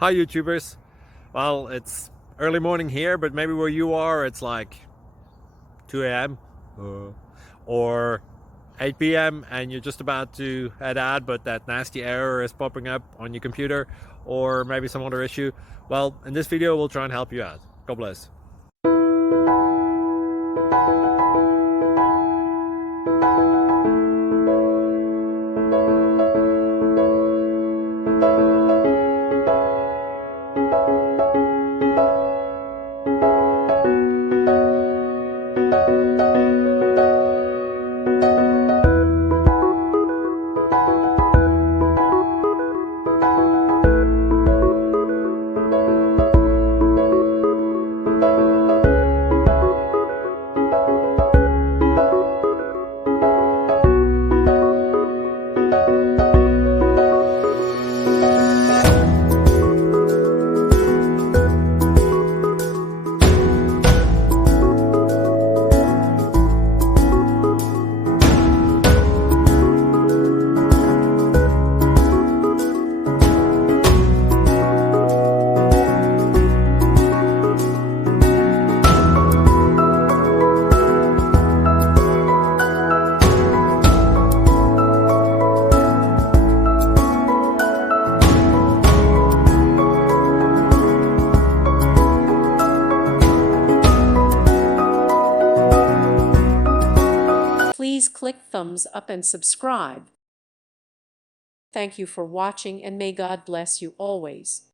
Hi YouTubers. Well, it's early morning here, but maybe where you are it's like 2 a.m. or 8 p.m. and you're just about to head out, but that nasty error is popping up on your computer, or maybe some other issue. Well, in this video we'll try and help you out. God bless. Please click thumbs up and subscribe. Thank you for watching, and may God bless you always.